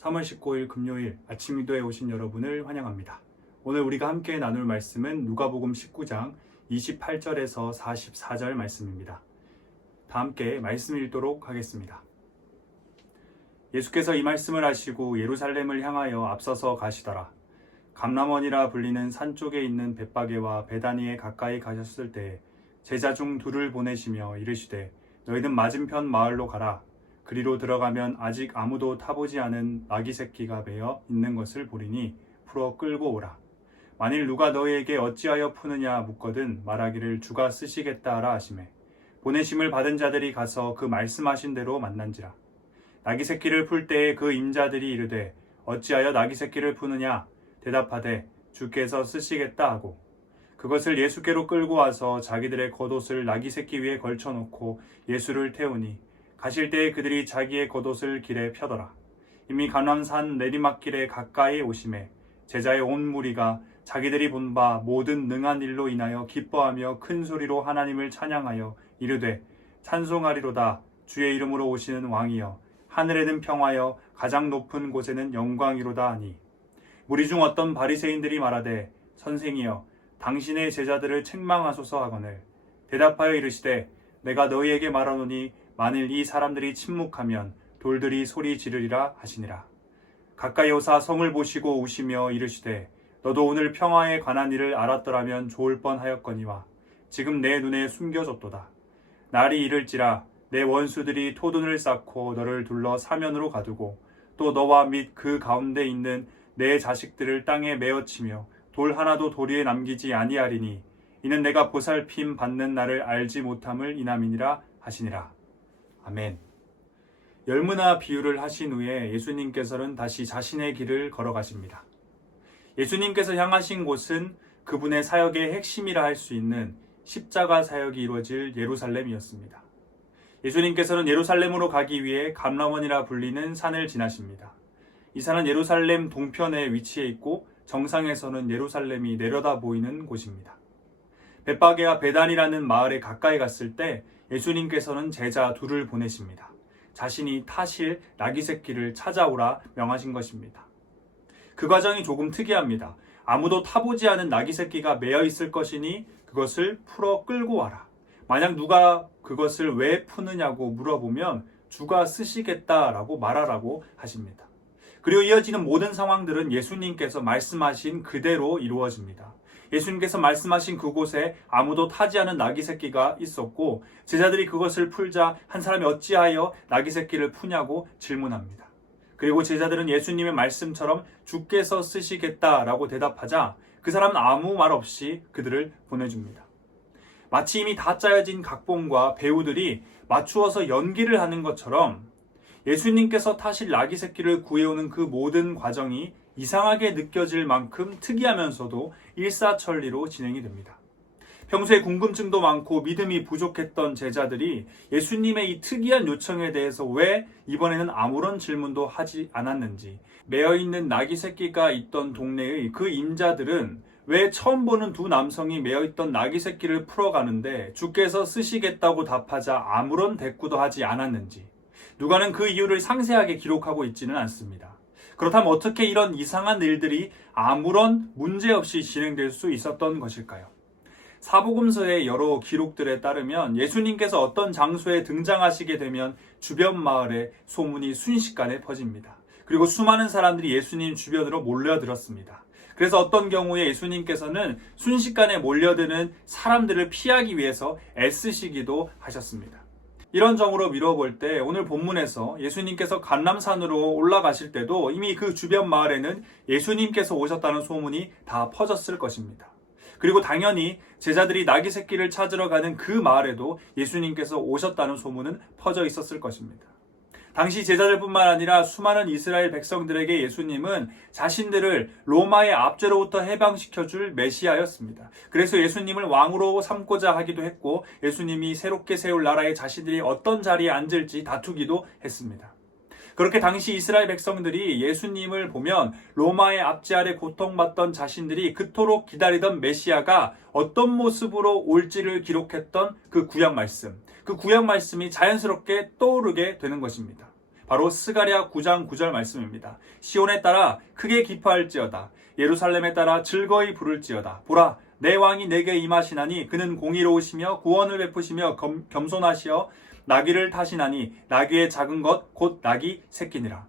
3월 19일 금요일 아침 기도에 오신 여러분을 환영합니다. 오늘 우리가 함께 나눌 말씀은 누가복음 19장 28절에서 44절 말씀입니다. 다 함께 말씀 읽도록 하겠습니다. 예수께서 이 말씀을 하시고 예루살렘을 향하여 앞서서 가시더라. 감람원이라 불리는 산 쪽에 있는 벳바게와 베다니에 가까이 가셨을 때 제자 중 둘을 보내시며 이르시되 너희는 맞은편 마을로 가라. 그리로 들어가면 아직 아무도 타보지 않은 나귀 새끼가 매어 있는 것을 보리니 풀어 끌고 오라. 만일 누가 너희에게 어찌하여 푸느냐 묻거든 말하기를 주가 쓰시겠다 하라 하시매 보내심을 받은 자들이 가서 그 말씀하신 대로 만난지라. 나귀 새끼를 풀 때에 그 임자들이 이르되 어찌하여 나귀 새끼를 푸느냐 대답하되 주께서 쓰시겠다 하고 그것을 예수께로 끌고 와서 자기들의 겉옷을 나귀 새끼 위에 걸쳐놓고 예수를 태우니 가실 때에 그들이 자기의 겉옷을 길에 펴더라. 이미 감람산 내리막길에 가까이 오심에 제자의 온 무리가 자기들이 본 바 모든 능한 일로 인하여 기뻐하며 큰 소리로 하나님을 찬양하여 이르되 찬송하리로다. 주의 이름으로 오시는 왕이여 하늘에는 평화여 가장 높은 곳에는 영광이로다 하니 무리 중 어떤 바리새인들이 말하되 선생이여 당신의 제자들을 책망하소서 하거늘 대답하여 이르시되 내가 너희에게 말하노니 만일 이 사람들이 침묵하면 돌들이 소리 지르리라 하시니라. 가까이 오사 성을 보시고 우시며 이르시되 너도 오늘 평화에 관한 일을 알았더라면 좋을 뻔하였거니와 지금 내 눈에 숨겨졌도다. 날이 이를지라 내 원수들이 토둔을 쌓고 너를 둘러 사면으로 가두고 또 너와 및 그 가운데 있는 내 자식들을 땅에 메어치며 돌 하나도 도리에 남기지 아니하리니 이는 내가 보살핌 받는 날을 알지 못함을 인함이니라 하시니라. 아멘. 열무나 비유를 하신 후에 예수님께서는 다시 자신의 길을 걸어가십니다. 예수님께서 향하신 곳은 그분의 사역의 핵심이라 할 수 있는 십자가 사역이 이루어질 예루살렘이었습니다. 예수님께서는 예루살렘으로 가기 위해 감람원이라 불리는 산을 지나십니다. 이 산은 예루살렘 동편에 위치해 있고 정상에서는 예루살렘이 내려다 보이는 곳입니다. 벳바게와 베단이라는 마을에 가까이 갔을 때 예수님께서는 제자 둘을 보내십니다. 자신이 타실 나귀 새끼를 찾아오라 명하신 것입니다. 그 과정이 조금 특이합니다. 아무도 타보지 않은 나귀 새끼가 매어 있을 것이니 그것을 풀어 끌고 와라. 만약 누가 그것을 왜 푸느냐고 물어보면 주가 쓰시겠다라고 말하라고 하십니다. 그리고 이어지는 모든 상황들은 예수님께서 말씀하신 그대로 이루어집니다. 예수님께서 말씀하신 그곳에 아무도 타지 않은 나귀 새끼가 있었고 제자들이 그것을 풀자 한 사람이 어찌하여 나귀 새끼를 푸냐고 질문합니다. 그리고 제자들은 예수님의 말씀처럼 주께서 쓰시겠다라고 대답하자 그 사람은 아무 말 없이 그들을 보내줍니다. 마치 이미 다 짜여진 각본과 배우들이 맞추어서 연기를 하는 것처럼 예수님께서 타실 나귀 새끼를 구해오는 그 모든 과정이 이상하게 느껴질 만큼 특이하면서도 일사천리로 진행이 됩니다. 평소에 궁금증도 많고 믿음이 부족했던 제자들이 예수님의 이 특이한 요청에 대해서 왜 이번에는 아무런 질문도 하지 않았는지, 매어있는 나귀 새끼가 있던 동네의 그 임자들은 왜 처음 보는 두 남성이 매어있던 나귀 새끼를 풀어가는데 주께서 쓰시겠다고 답하자 아무런 대꾸도 하지 않았는지, 누가는 그 이유를 상세하게 기록하고 있지는 않습니다. 그렇다면 어떻게 이런 이상한 일들이 아무런 문제 없이 진행될 수 있었던 것일까요? 사복음서의 여러 기록들에 따르면 예수님께서 어떤 장소에 등장하시게 되면 주변 마을에 소문이 순식간에 퍼집니다. 그리고 수많은 사람들이 예수님 주변으로 몰려들었습니다. 그래서 어떤 경우에 예수님께서는 순식간에 몰려드는 사람들을 피하기 위해서 애쓰시기도 하셨습니다. 이런 점으로 미뤄볼 때 오늘 본문에서 예수님께서 감람산으로 올라가실 때도 이미 그 주변 마을에는 예수님께서 오셨다는 소문이 다 퍼졌을 것입니다. 그리고 당연히 제자들이 나귀 새끼를 찾으러 가는 그 마을에도 예수님께서 오셨다는 소문은 퍼져 있었을 것입니다. 당시 제자들뿐만 아니라 수많은 이스라엘 백성들에게 예수님은 자신들을 로마의 압제로부터 해방시켜줄 메시아였습니다. 그래서 예수님을 왕으로 삼고자 하기도 했고 예수님이 새롭게 세울 나라에 자신들이 어떤 자리에 앉을지 다투기도 했습니다. 그렇게 당시 이스라엘 백성들이 예수님을 보면 로마의 압제 아래 고통받던 자신들이 그토록 기다리던 메시아가 어떤 모습으로 올지를 기록했던 그 구약 말씀이 자연스럽게 떠오르게 되는 것입니다. 바로 스가랴 9장 9절 말씀입니다. 시온에 따라 크게 기뻐할지어다. 예루살렘에 따라 즐거이 부를지어다. 보라, 내 왕이 내게 임하시나니 그는 공의로우시며 구원을 베푸시며 겸손하시어 나귀를 타시나니 나귀의 작은 것 곧 나귀 새끼니라.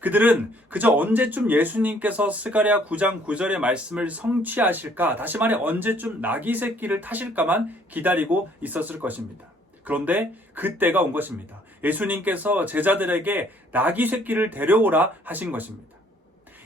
그들은 그저 언제쯤 예수님께서 스가랴 9장 9절의 말씀을 성취하실까, 다시 말해 언제쯤 나귀 새끼를 타실까만 기다리고 있었을 것입니다. 그런데 그때가 온 것입니다. 예수님께서 제자들에게 나귀 새끼를 데려오라 하신 것입니다.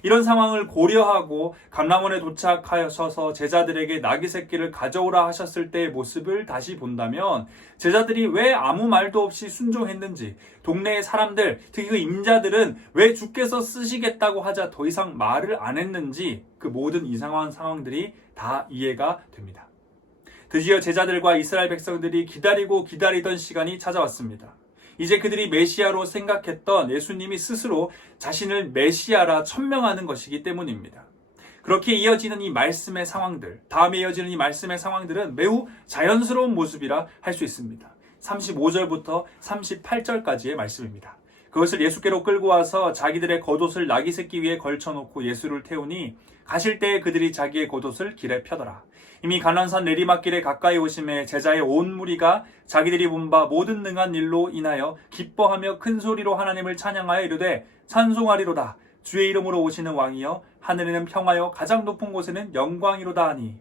이런 상황을 고려하고 감람원에 도착하셔서 제자들에게 나귀 새끼를 가져오라 하셨을 때의 모습을 다시 본다면 제자들이 왜 아무 말도 없이 순종했는지, 동네의 사람들, 특히 그 임자들은 왜 주께서 쓰시겠다고 하자 더 이상 말을 안 했는지, 그 모든 이상한 상황들이 다 이해가 됩니다. 드디어 제자들과 이스라엘 백성들이 기다리던 시간이 찾아왔습니다. 이제 그들이 메시아로 생각했던 예수님이 스스로 자신을 메시아라 천명하는 것이기 때문입니다. 그렇게 이어지는 이 말씀의 상황들, 다음에 이어지는 이 말씀의 상황들은 매우 자연스러운 모습이라 할 수 있습니다. 35절부터 38절까지의 말씀입니다. 그것을 예수께로 끌고 와서 자기들의 겉옷을 나귀 새끼 위에 걸쳐놓고 예수를 태우니 가실 때에 그들이 자기의 겉옷을 길에 펴더라. 이미 갈란산 내리막길에 가까이 오심에 제자의 온 무리가 자기들이 본 바 모든 능한 일로 인하여 기뻐하며 큰 소리로 하나님을 찬양하여 이르되 찬송하리로다. 주의 이름으로 오시는 왕이여 하늘에는 평화여 가장 높은 곳에는 영광이로다 하니.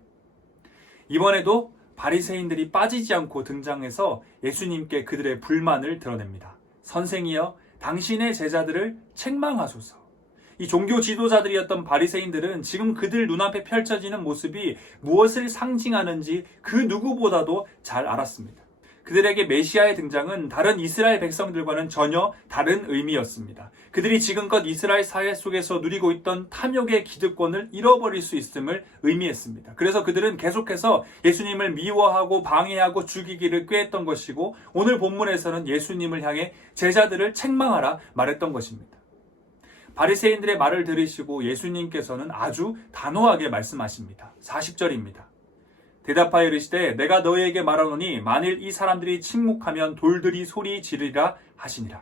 이번에도 바리새인들이 빠지지 않고 등장해서 예수님께 그들의 불만을 드러냅니다. 선생이여 당신의 제자들을 책망하소서. 이 종교 지도자들이었던 바리새인들은 지금 그들 눈앞에 펼쳐지는 모습이 무엇을 상징하는지 그 누구보다도 잘 알았습니다. 그들에게 메시아의 등장은 다른 이스라엘 백성들과는 전혀 다른 의미였습니다. 그들이 지금껏 이스라엘 사회 속에서 누리고 있던 탐욕의 기득권을 잃어버릴 수 있음을 의미했습니다. 그래서 그들은 계속해서 예수님을 미워하고 방해하고 죽이기를 꾀했던 것이고, 오늘 본문에서는 예수님을 향해 제자들을 책망하라 말했던 것입니다. 바리새인들의 말을 들으시고 예수님께서는 아주 단호하게 말씀하십니다. 40절입니다. 대답하여 이르시되 내가 너희에게 말하노니 만일 이 사람들이 침묵하면 돌들이 소리 지르리라 하시니라.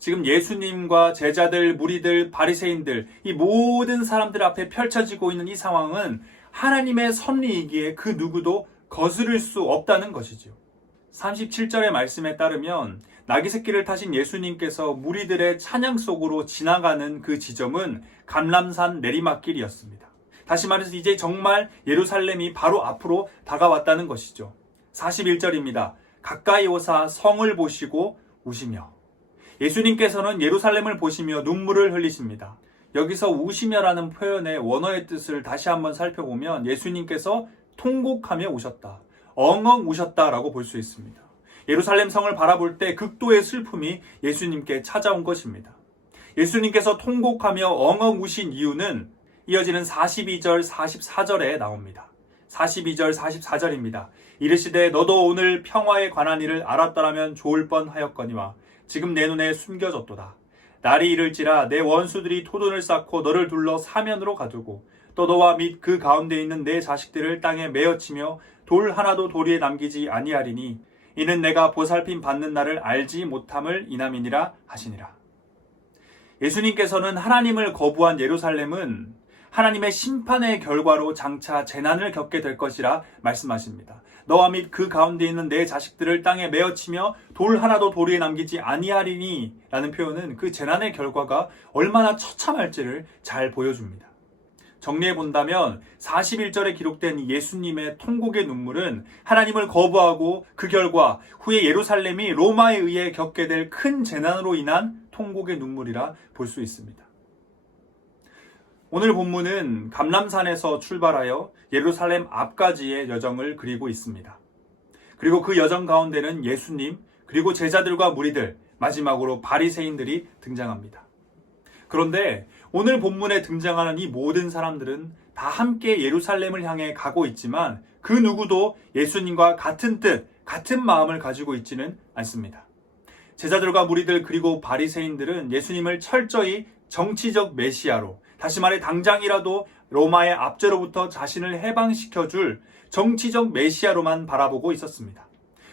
지금 예수님과 제자들, 무리들, 바리새인들, 이 모든 사람들 앞에 펼쳐지고 있는 이 상황은 하나님의 섭리이기에 그 누구도 거스를 수 없다는 것이죠. 37절의 말씀에 따르면 나귀 새끼를 타신 예수님께서 무리들의 찬양 속으로 지나가는 그 지점은 감람산 내리막길이었습니다. 다시 말해서 이제 정말 예루살렘이 바로 앞으로 다가왔다는 것이죠. 41절입니다. 가까이 오사 성을 보시고 우시며. 예수님께서는 예루살렘을 보시며 눈물을 흘리십니다. 여기서 우시며라는 표현의 원어의 뜻을 다시 한번 살펴보면 예수님께서 통곡하며 우셨다, 엉엉 우셨다라고 볼 수 있습니다. 예루살렘 성을 바라볼 때 극도의 슬픔이 예수님께 찾아온 것입니다. 예수님께서 통곡하며 엉엉 우신 이유는 이어지는 42절, 44절에 나옵니다. 42절, 44절입니다. 이르시되 너도 오늘 평화에 관한 일을 알았더라면 좋을 뻔하였거니와 지금 내 눈에 숨겨졌도다. 날이 이를지라 내 원수들이 토둔을 쌓고 너를 둘러 사면으로 가두고 또 너와 및 그 가운데 있는 내 자식들을 땅에 메어치며 돌 하나도 도리에 남기지 아니하리니 이는 내가 보살핌 받는 날을 알지 못함을 인함이니라 하시니라. 예수님께서는 하나님을 거부한 예루살렘은 하나님의 심판의 결과로 장차 재난을 겪게 될 것이라 말씀하십니다. 너와 및 그 가운데 있는 내 자식들을 땅에 메어치며 돌 하나도 도리에 남기지 아니하리니 라는 표현은 그 재난의 결과가 얼마나 처참할지를 잘 보여줍니다. 정리해 본다면 41절에 기록된 예수님의 통곡의 눈물은 하나님을 거부하고 그 결과 후에 예루살렘이 로마에 의해 겪게 될 큰 재난으로 인한 통곡의 눈물이라 볼 수 있습니다. 오늘 본문은 감람산에서 출발하여 예루살렘 앞까지의 여정을 그리고 있습니다. 그리고 그 여정 가운데는 예수님, 그리고 제자들과 무리들, 마지막으로 바리새인들이 등장합니다. 그런데 오늘 본문에 등장하는 이 모든 사람들은 다 함께 예루살렘을 향해 가고 있지만 그 누구도 예수님과 같은 뜻, 같은 마음을 가지고 있지는 않습니다. 제자들과 무리들 그리고 바리새인들은 예수님을 철저히 정치적 메시아로, 다시 말해 당장이라도 로마의 압제로부터 자신을 해방시켜줄 정치적 메시아로만 바라보고 있었습니다.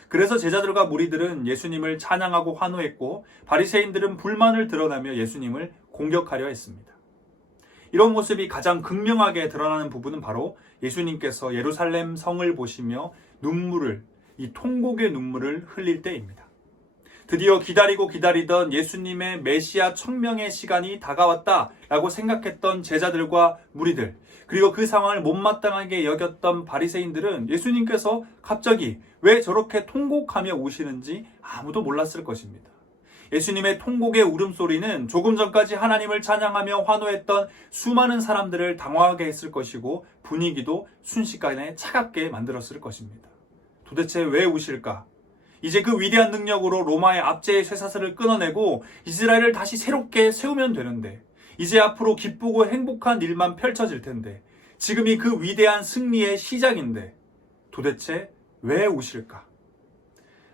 그래서 제자들과 무리들은 예수님을 찬양하고 환호했고 바리새인들은 불만을 드러내며 예수님을 공격하려 했습니다. 이런 모습이 가장 극명하게 드러나는 부분은 바로 예수님께서 예루살렘 성을 보시며 이 통곡의 눈물을 흘릴 때입니다. 드디어 기다리던 예수님의 메시아 청명의 시간이 다가왔다라고 생각했던 제자들과 무리들, 그리고 그 상황을 못마땅하게 여겼던 바리새인들은 예수님께서 갑자기 왜 저렇게 통곡하며 우시는지 아무도 몰랐을 것입니다. 예수님의 통곡의 울음소리는 조금 전까지 하나님을 찬양하며 환호했던 수많은 사람들을 당황하게 했을 것이고 분위기도 순식간에 차갑게 만들었을 것입니다. 도대체 왜 우실까? 이제 그 위대한 능력으로 로마의 압제의 쇠사슬을 끊어내고 이스라엘을 다시 새롭게 세우면 되는데, 이제 앞으로 기쁘고 행복한 일만 펼쳐질 텐데, 지금이 그 위대한 승리의 시작인데 도대체 왜 우실까?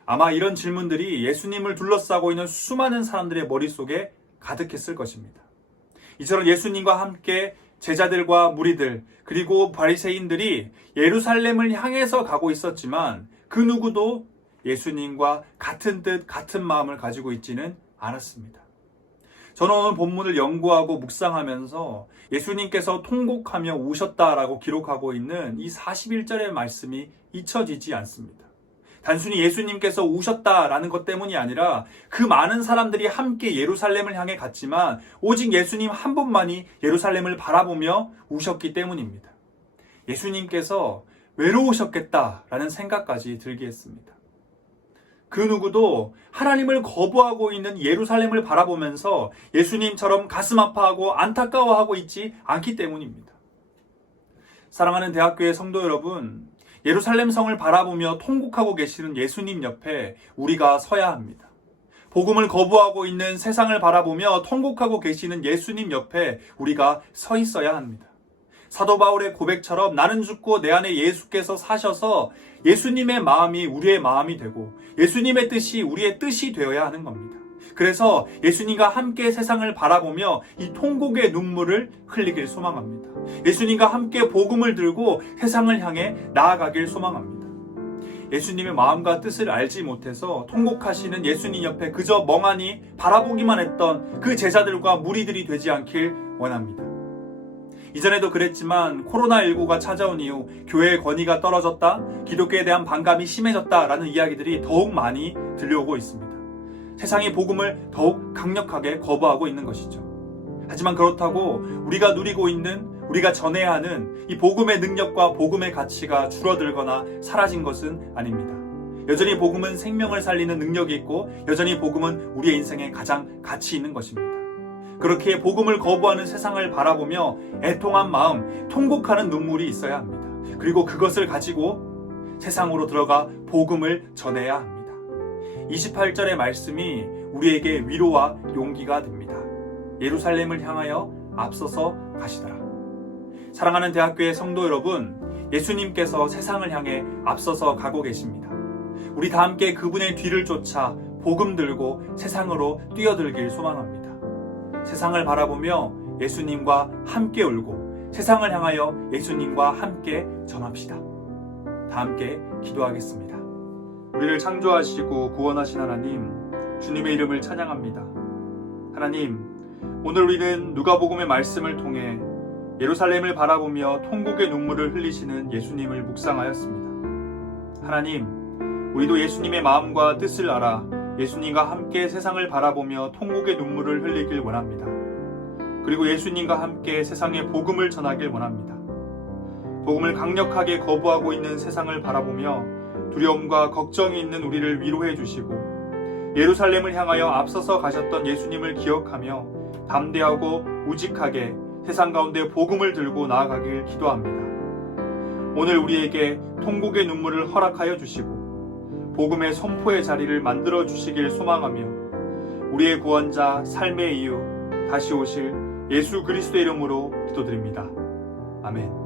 아마 이런 질문들이 예수님을 둘러싸고 있는 수많은 사람들의 머릿속에 가득했을 것입니다. 이처럼 예수님과 함께 제자들과 무리들 그리고 바리새인들이 예루살렘을 향해서 가고 있었지만 그 누구도 예수님과 같은 뜻, 같은 마음을 가지고 있지는 않았습니다. 저는 오늘 본문을 연구하고 묵상하면서 예수님께서 통곡하며 우셨다라고 기록하고 있는 이 41절의 말씀이 잊혀지지 않습니다. 단순히 예수님께서 우셨다라는 것 때문이 아니라 그 많은 사람들이 함께 예루살렘을 향해 갔지만 오직 예수님 한 분만이 예루살렘을 바라보며 우셨기 때문입니다. 예수님께서 외로우셨겠다라는 생각까지 들게 했습니다. 그 누구도 하나님을 거부하고 있는 예루살렘을 바라보면서 예수님처럼 가슴 아파하고 안타까워하고 있지 않기 때문입니다. 사랑하는 대학교의 성도 여러분, 예루살렘 성을 바라보며 통곡하고 계시는 예수님 옆에 우리가 서야 합니다. 복음을 거부하고 있는 세상을 바라보며 통곡하고 계시는 예수님 옆에 우리가 서 있어야 합니다. 사도 바울의 고백처럼 나는 죽고 내 안에 예수께서 사셔서 예수님의 마음이 우리의 마음이 되고 예수님의 뜻이 우리의 뜻이 되어야 하는 겁니다. 그래서 예수님과 함께 세상을 바라보며 이 통곡의 눈물을 흘리길 소망합니다. 예수님과 함께 복음을 들고 세상을 향해 나아가길 소망합니다. 예수님의 마음과 뜻을 알지 못해서 통곡하시는 예수님 옆에 그저 멍하니 바라보기만 했던 그 제자들과 무리들이 되지 않길 원합니다. 이전에도 그랬지만 코로나19가 찾아온 이후 교회의 권위가 떨어졌다, 기독교에 대한 반감이 심해졌다라는 이야기들이 더욱 많이 들려오고 있습니다. 세상이 복음을 더욱 강력하게 거부하고 있는 것이죠. 하지만 그렇다고 우리가 누리고 있는, 우리가 전해야 하는 이 복음의 능력과 복음의 가치가 줄어들거나 사라진 것은 아닙니다. 여전히 복음은 생명을 살리는 능력이 있고 여전히 복음은 우리의 인생에 가장 가치 있는 것입니다. 그렇게 복음을 거부하는 세상을 바라보며 애통한 마음, 통곡하는 눈물이 있어야 합니다. 그리고 그것을 가지고 세상으로 들어가 복음을 전해야 합니다. 28절의 말씀이 우리에게 위로와 용기가 됩니다. 예루살렘을 향하여 앞서서 가시더라. 사랑하는 대학교의 성도 여러분, 예수님께서 세상을 향해 앞서서 가고 계십니다. 우리 다 함께 그분의 뒤를 쫓아 복음 들고 세상으로 뛰어들길 소망합니다. 세상을 바라보며 예수님과 함께 울고 세상을 향하여 예수님과 함께 전합시다. 다 함께 기도하겠습니다. 우리를 창조하시고 구원하신 하나님, 주님의 이름을 찬양합니다. 하나님, 오늘 우리는 누가복음의 말씀을 통해 예루살렘을 바라보며 통곡의 눈물을 흘리시는 예수님을 묵상하였습니다. 하나님, 우리도 예수님의 마음과 뜻을 알아 예수님과 함께 세상을 바라보며 통곡의 눈물을 흘리길 원합니다. 그리고 예수님과 함께 세상에 복음을 전하길 원합니다. 복음을 강력하게 거부하고 있는 세상을 바라보며 두려움과 걱정이 있는 우리를 위로해 주시고 예루살렘을 향하여 앞서서 가셨던 예수님을 기억하며 담대하고 우직하게 세상 가운데 복음을 들고 나아가길 기도합니다. 오늘 우리에게 통곡의 눈물을 허락하여 주시고 복음의 선포의 자리를 만들어 주시길 소망하며 우리의 구원자, 삶의 이유, 다시 오실 예수 그리스도의 이름으로 기도드립니다. 아멘.